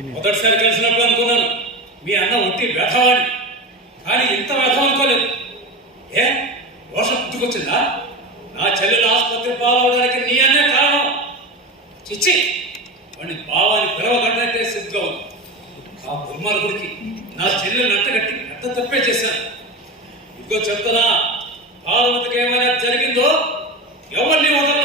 మొదటిసారి కలిసినప్పుడు అనుకున్నాను మీ అన్న ఒట్టి వ్యథవాడి కానీ ఇంత వ్యథం అనుకోలేదు. ఏ? రోషం పుట్టుకొచ్చిందా నా చెల్లెలు ఆసుపత్రి పాలవడానికి నీ అన్నే కారణం. చిచ్చి వాడిని భావాన్ని పిలవగట్టయితే సిద్ధంగా ఉంది. ఆ గుడికి నా చెల్లెలు అంటగట్టి పెద్ద తప్పే చేశాను. ఇంకో చెప్తున్నా పాలవతికి ఏమైనా జరిగిందో ఎవరిని ఉండదు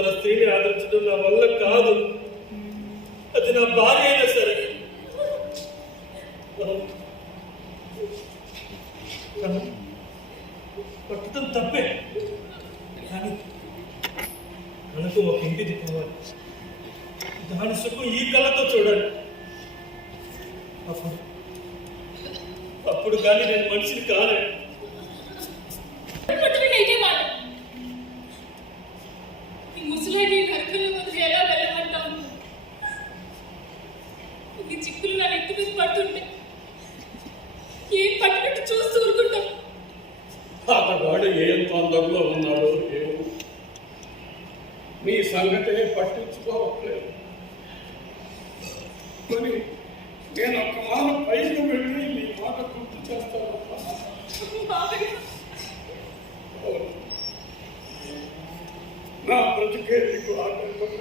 మన స్త్రీని ఆదరించడం నా వల్ల కాదు. అది నా భార్య అయినా సరే. పట్టడం తప్పే. కానీ మనకు ఒక ఇంటిది కావాలి. దాని సుఖం ఈ కళతో చూడాలి. అప్పుడు అప్పుడు కానీ నేను మనిషిని కాలేదు నరకల ముందు ఎలా వెళ్ళమంటావు? ఈ చిక్కులు నా నెత్తి మీద పడుతుంటే. ఏం పట్టినట్టు చూస్తూ ఊరుకుంటాం అతగాడు ఏం తొందరలో ఉన్నాడో ఏమో. మీ సంగతే పట్టించుకోవట్లేదు. మరి నేను ఒక మాట పైకి వెళ్ళి మీ మాట గుర్తు చేస్తాను. నా బ్రతికే నీకు ఆటంకము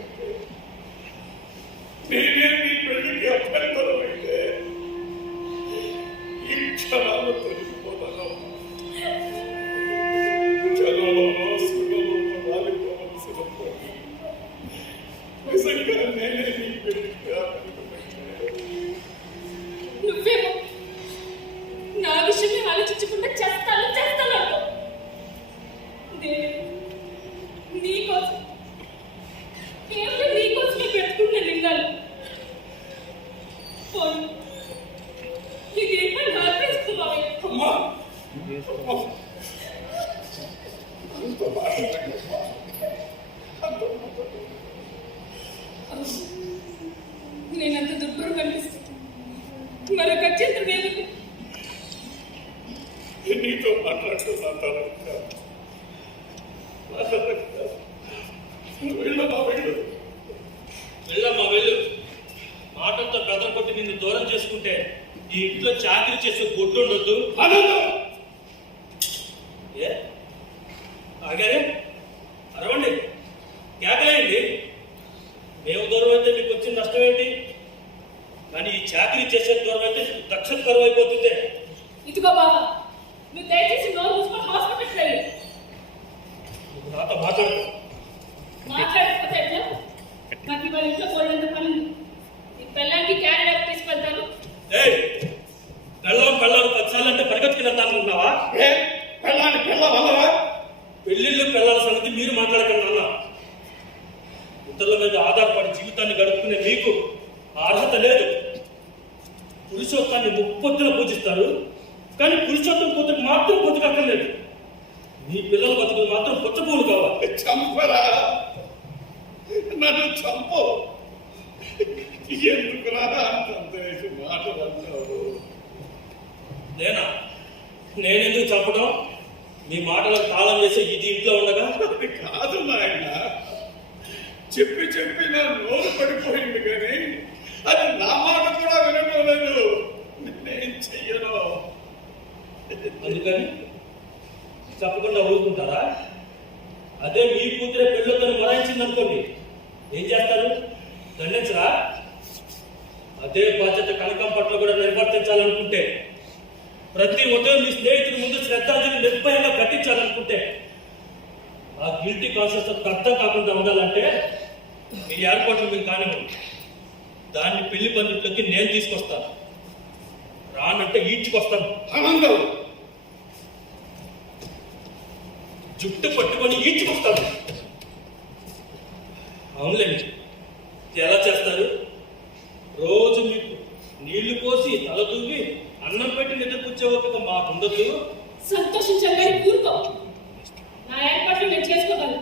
నేనంత దుర్భరం కనిపిస్తుంది మరొక అత్యంత వేదన నీతో మాట్లాడుతున్నా తనక చాకరీ చేసే గొడ్డు ఉండొద్దు ఏ? ఆగారే అరవండి. కేకలేయండి. మేము దూరం అయితే మీకు వచ్చిన నష్టం ఏంటి? కానీ ఈ చాకరీ చేసే దూరం అయితే నీకు దక్షత కరువు అయిపోతుంది ఇదిగో బాబా నువ్వు దయచేసి నోరు మూసుకొని హాస్పిటల్కి వెళ్ళి నువ్వు నాతో మాట్లాడు. మాట్లాడకపోతే ఎట్లా? నాకు ఇవాళ ఇంట్లో పోయినంత పని ఈ పిల్లలకి క్యారెట్ తీసుకెళ్తాను. ఏయ్! పెళ్ళం పెళ్ళం పచ్చాలంటే అంటే పరిగెత్తుకుని అనుకుంటున్నావా ఏ? పెళ్ళాన్ని పిల్ల వల్లవా? పెళ్ళిళ్ళు పిల్లల సంగతి మీరు మాట్లాడకండి అన్న ఇతరుల మీద ఆధారపడి జీవితాన్ని గడుపుకునే మీకు అర్హత లేదు. పురుషోత్వాన్ని ముప్పొద్దున పూజిస్తారు కానీ పురుషోత్వం కూతురు మాత్రం బతుకక్కర్లేదు మీ పిల్లల బతుకులు మాత్రం పుచ్చపూలు కావాలి. చంపరా? నన్ను చంపు. ఎందుకురా అంత మాట అంటావు? నేనా? నేనెందుకు చంపడం? మీ మాటలకు తాళం వేసి ఇది ఇంట్లో ఉండగా? కాదు నాయన. చెప్పి చెప్పి నా నోరు పడిపోయింది కానీ అది నా మాట కూడా వినడం లేదు నేనేం చెయ్యను? అందుకని చెప్పకుండా ఊరుకుంటారా? అదే మీ కూతురే పెళ్ళొద్దని మొరాయించింది అనుకోండి ఏం చేస్తారు? దండించరా? అదే బాధ్యత కనకం పట్ల కూడా నిర్వర్తించాలనుకుంటే ప్రతి ఉదయం మీ స్నేహితుడి ముందు శ్రద్ధాంజలి నిర్భయంగా కట్టించాలనుకుంటే ఆ గిల్టీ కాన్షియస్ అర్థం కాకుండా ఉండాలంటే మీ ఏర్పాట్లు మీరు కానివ్వండి. దాన్ని పెళ్ళి పందిట్లోకి నేను తీసుకొస్తాను. రానంటే ఈడ్చుకొస్తాను. ఆనందం. జుట్టు పట్టుకొని ఈడ్చుకొస్తాడు అవునులేండి ఎలా చేస్తారు రోజు మీకు నీళ్ళు పోసి తల దూవి అన్నం పెట్టి నిద్ర కూర్చే ఓపిక మాకుండదు సంతోషించండి ఊరుకో నా ఏర్పాట్లు నేను చేసుకోగలను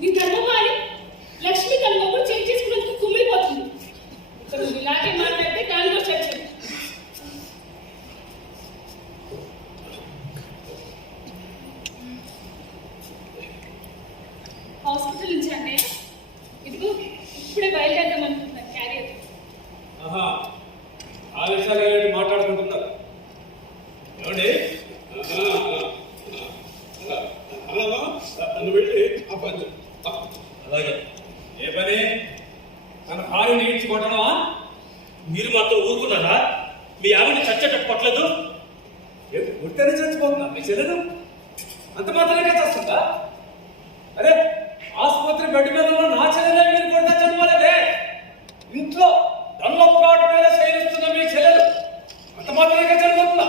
నీ ధర్మం అని లక్ష్మి తన మొగ్గుడు చేంజ్ చేసుకున్నందుకు కుమిలిపోతుంది ఇక నువ్వు ఇలాగే మాట్లాడితే దానిలో చర్చ హాస్పిటల్ నుంచి అంటే ఇదిగో ఇప్పుడే బయలుదేరదాం అనుకుంటున్నాను క్యారియర్ ఆహా ఆ విషయాలు ఏంటి మాట్లాడుకుంటున్నారు ఏమండి అలాగా నన్ను వెళ్ళి ఆ అలాగే. ఏ పని? తన భార్యని ఈడ్చుకోవటమా మీరు మాతో ఊరుకున్నారా? మీ ఆవిడని చచ్చేటట్టు పట్టలేదు ఉట్టని చచ్చిపోతున్నా? మీ చెల్లెలు? అంత మాత్రమే చేస్తుందా? అరే ఆసుపత్రి బెడ్ మీద ఉన్న నా చెల్లెలే మీరు కొడితే చనిపోలేదే? ఇంట్లో దన్నప్పాటు మీద శయనిస్తున్న మీ చెల్లెలు అంత మాత్రమే చనిపోతుందా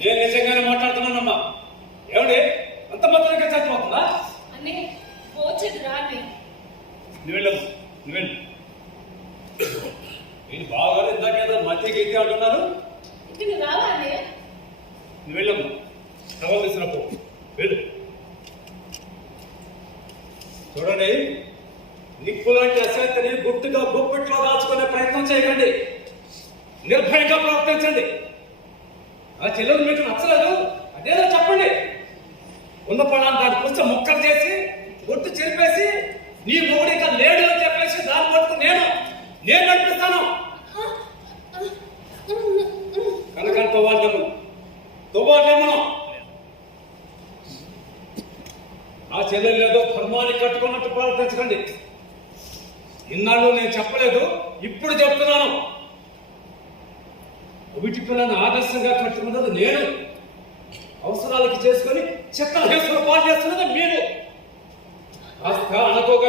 నేను నిజంగానే మాట్లాడుతున్నానమ్మా. ఏమండి? అంత మాత్రమే చనిపోతుందా అనే పోచేది రాని నువ్వు వెళ్ళమ్మా నువ్వు వెళ్ళు. నేను బాగా ఇందాకేదో మధ్య గీతి అంటున్నారు. ఇక్కడ నువ్వు రావా అన్నయ్య? నువ్వు వెళ్ళమ్మా సవాల్ తీసినప్పుడు వెళ్ళు. చూడండి నిప్పు లాంటి అశాంతిని గుట్టుగా గుప్పెట్లో దాచుకునే ప్రయత్నం చేయకండి. నిర్భయంగా ప్రవర్తించండి. ఆ చెల్లెలు మీకు నచ్చలేదు అదేదో చెప్పండి. ఉన్న పొలాన్ని దాన్ని కొంచెం ముక్కలు చేసి గుర్తు చెరిపేసి నీ మొగుడిక లేడు అని చెప్పేసి దాన్ని పట్టుకు నేను నేను నడిపిస్తాను. కనుక తవ్వాలమ్మను తవ్వాలమ్మను ఆ చెల్లెలు లేదో ధర్మాన్ని కట్టుకున్నట్టు ప్రవర్తించకండి. ఇన్నాళ్ళు నేను చెప్పలేదు ఇప్పుడు చెప్తున్నాను. ఒకటి పిల్లని ఆదర్శంగా కట్టుకున్నది నేను. అవసరాలకి చేసుకొని చెత్త చేసుకుని పాలు చేస్తున్నది మీరు. కాస్త అనుకోగా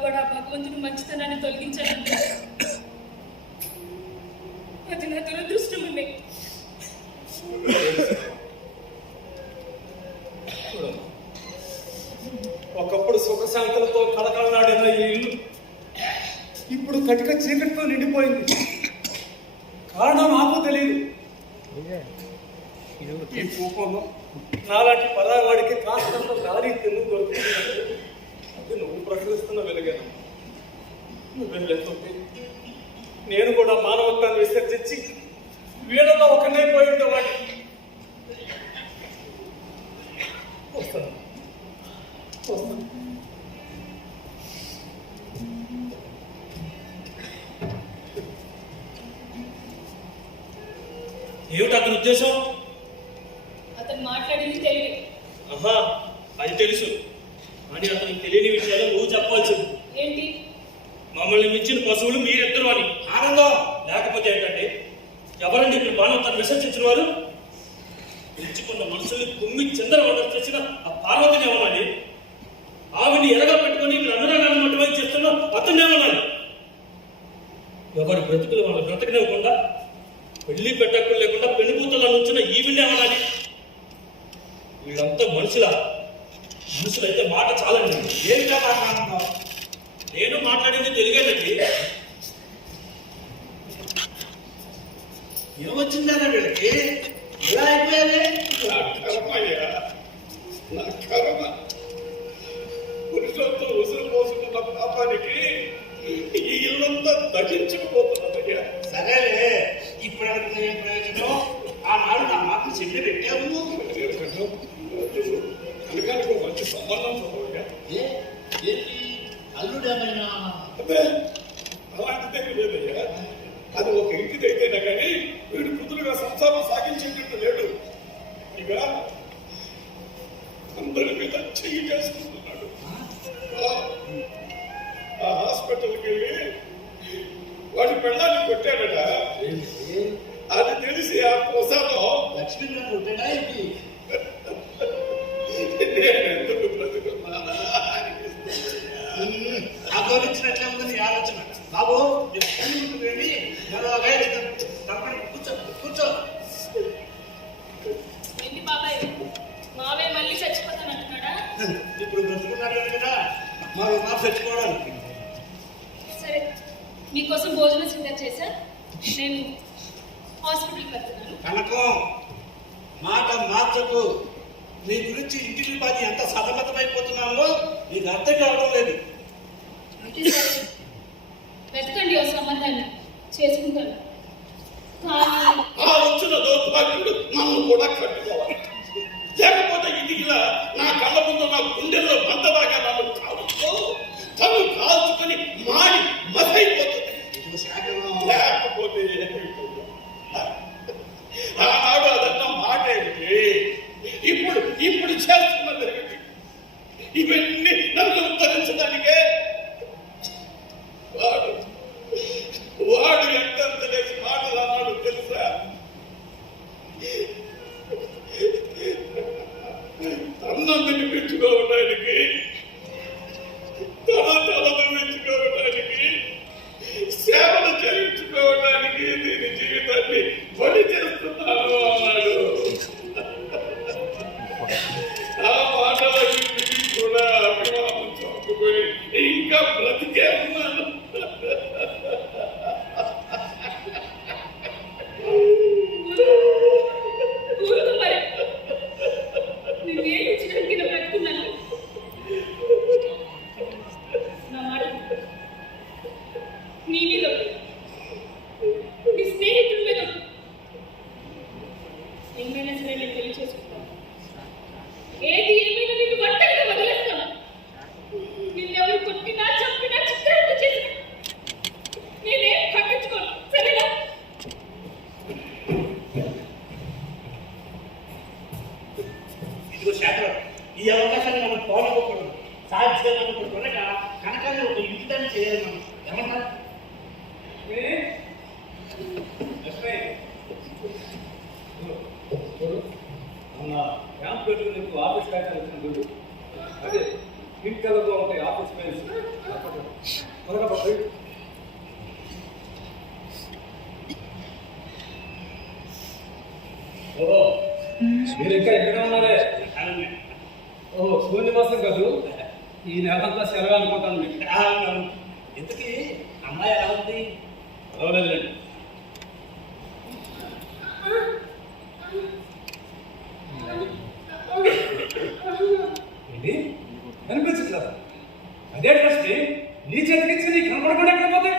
కూడా భగవంతుడు మంచితనాన్ని తొలగించాలని అది నా దురదృష్టం ఉంది ఒకప్పుడు సుఖశాంతులతో కలకలనాడిన ఈ ఇల్లు ఇప్పుడు కటిక చీకటి ఏమిటి అతని ఉద్దేశం? ఏమొచ్చిందన్న వీళ్ళకి ఇలా అయిపోయారే నా కర్మయ్యా నా కర్మ. పురుషులతో ఉసురు పోసుకున్న పాపానికి ఈ ఇల్లంతా దగించుకుపోతున్నదయ్యా సరేలే ఇప్పుడు అనుకున్న ఏం ప్రయోజనం? ఆనాడు నా మాటలు చెల్లి ఎందుకంటే కనుక మంచి సంబంధం అల్లుడేమైనా? కొట్టాడట అది తెలిసి ఆ ప్రసాదం లక్ష్మీనారాయణ కొట్టాడా ఇది ఎందుకు బ్రతుకున్నానా అనిపిస్తుంది ఆలోచన. ఎట్లా ఉంది ఆలోచన బాబు ఎప్పుడు నేను హాస్పిటల్ వెళ్తున్నాను. కనకం మాట మార్చకు. నీ గురించి ఇంటికి పాది ఎంత సతమతమైపోతున్నానో నీకు అర్థం కావడం లేదు. వెతకండి ఓ సంబంధాన్ని. చేసుకుంటాను. కానీ ఆ వచ్చిన కూడా కట్టు ఇదిగో శాతం ఈ అవకాశాన్ని మనం పోలగొట్టడం సాధ్యమైనంత కొనక కనకాన్ని ఒక యుద్ధాన్ని చేయాలి మనం. ఏమంటారు? మన క్యాంప్ పెట్టుకుని నీకు ఆఫీస్ అదే పింక్ కలర్లో ఉంటాయి ఆఫీస్ ఫైల్స్ మీరు ఇంకా ఎక్కడ ఉన్నారే? ఓ శూన్యమాసం కాదు. ఈ నెలంతా సెలవు అనుకుంటాను మీకు ఎందుకు? అమ్మాయి ఎలా ఉంది? పర్వాలేదులేండి. ఏంటి? కనిపించట్లేదు? అదే ట్రస్ట్. నీ చేతికిచ్చి నీ కనపడకుండా ఎక్కడ పోతే?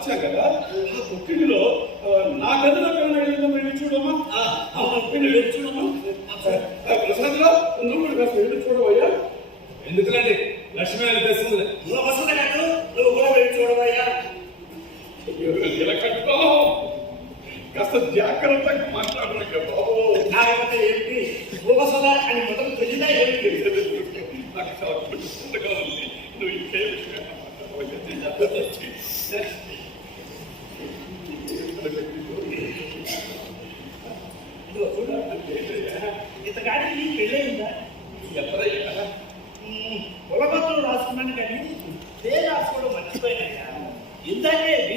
మార్చా కదా? ఆ పుట్టినిలో నా గదిలో కన్నా చూడమా? ఆ చూడమ్మా వెళ్ళి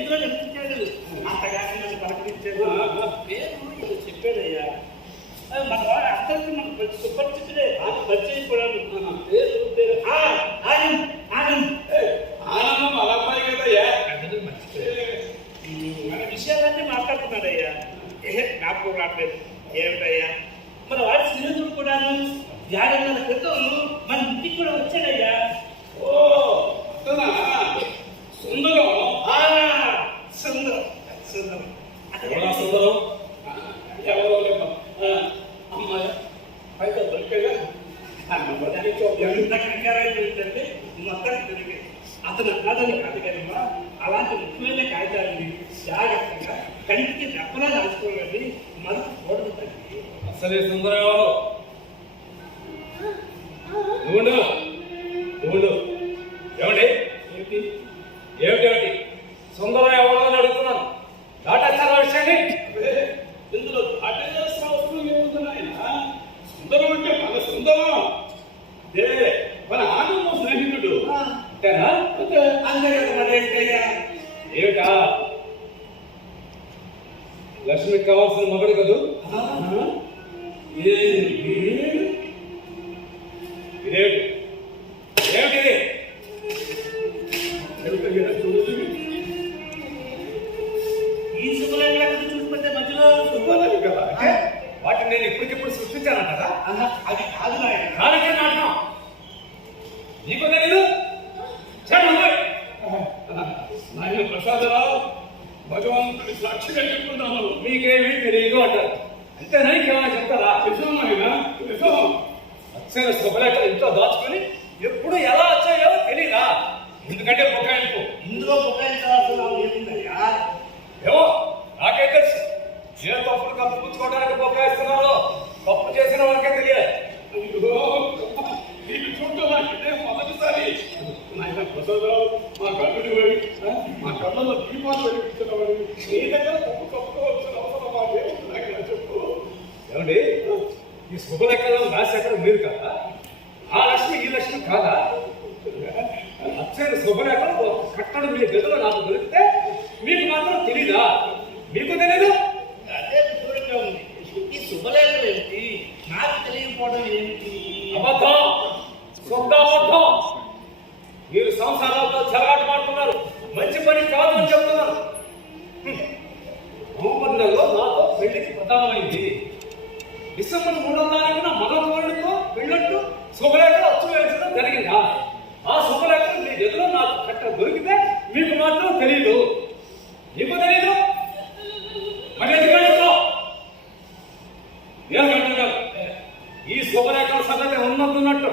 వీధిలో కనిపించాడు అంతగానే నన్ను పలకరించాడు పేరు చెప్పాడయ్యా. అది మన వాడు అందరికీ మన సుపరిచితుడే. నాకు పరిచయం కూడా పేరు పేరు. ఆ, ఆనంద్ ఆనంద్. ఆనందం అలా అమ్మాయి కదయ్యా. మన విషయాలన్నీ మాట్లాడుతున్నాడయ్యా. ఏ నాకు రావట్లేదు. ఏమిటయ్యా? మన వాడి స్నేహితుడు కూడాను ఏడన్నర క్రితం మన ఇంటికి కూడా వచ్చాడయ్యా. ఓ అతనా సుందరం సుందరం ఎవరా సుందరం? ఎవరో లేమ్మా. అమ్మాయి? అయితే ఏంటంటే తిరిగి అతను కాదు కదమ్మా. అలాంటి ముఖ్యమైన కాగితాలని జాగ్రత్తగా కంటికి రెప్పలా చూడదు అసలే సుందరం ఎవరు నువ్వుండు నువ్వుండు ఏమండి? ఏమిటి? ఏమిటి సుందరం ఎవరు అని అడుగుతున్నాను అరే, ఇందులో దాటేయాల్సిన అవసరం ఏముంది సుందరం అంటే మన సుందరం. ఏ మన ఆనందం స్నేహితుడు. ఏమిటా? లక్ష్మికి కావాల్సిన మగడు కదూ? ఇదేమిటి ఏమిటి ఆహా, అది కాదు నాయన. కాలకే నాటకం నీకు తెలీదు? నాయన ప్రసాదరావు భగవంతుడి సాక్షిగా చెప్తున్నాను మీకేమీ తెలియదు అంటారు. అంతేనా ఇంకేమైనా చెప్తారా? నిజం నాయన నిజం అక్షర శుభలేఖ ఇంట్లో దాచుకొని ఎప్పుడు ఎలా వచ్చాయో తెలీదా? ఎందుకంటే బుకాయింపు. ఇందులో బుకాయించాల్సిన ఏముందయ్యా? ఏమో నాకే తెలుసు. ఏ తప్పులు కప్పుపుచ్చుకోవడానికి బొక్కాయిస్తున్నారో తప్పు చేసిన వాళ్ళకే తెలియదు నీకు చూడటం నాకు మొదటిసారి. నాయన ప్రసాదరావు మా కన్నుడి వాడి మా కళ్ళలో దీపాలు వెలిగించిన వాడి నీ దగ్గర తప్పు తప్పుకోవాల్సిన అవసరం మాకేముంది నాకు ఇలా చెప్పు. ఏమండి? ఈ శుభలేఖలను రాసేక్కడ మీరు కదా? ఆ లక్ష్మి ఈ లక్ష్మి కాదా? అచ్చైన శుభలేఖలు కట్టడం మీ గదిలో నాకు దొరికితే మీకు మాత్రం తెలీదా? మీకు తెలీదు? ఇవ్వలేదు శుభలేఖలు నాకు తెలియకపోవడం ఏమిటి? అబద్ధం. శుద్ధ అబద్ధం మీరు సంసారాలతో చెలగాట మాడుతున్నారు మంచి పని కాదు అని చెప్తున్నారు. హ్మ్. నవంబర్ నెలలో నాతో పెళ్ళికి ప్రధానమైంది. డిసెంబర్ మూడో తారీఖున మగవాడితో పెళ్ళట్టు శుభలేఖలు అచ్చు వేయించడం జరిగిందా? ఆ శుభలేఖలు మీ ఎదురు నాకు కట్ట దొరికితే మీకు మాత్రం తెలియదు మీకు తెలీదు? మళ్ళీ ఎందుకు ఏమంటున్నారు ఈ శుభలేఖల సంగతి ఉన్నట్టున్నట్టు.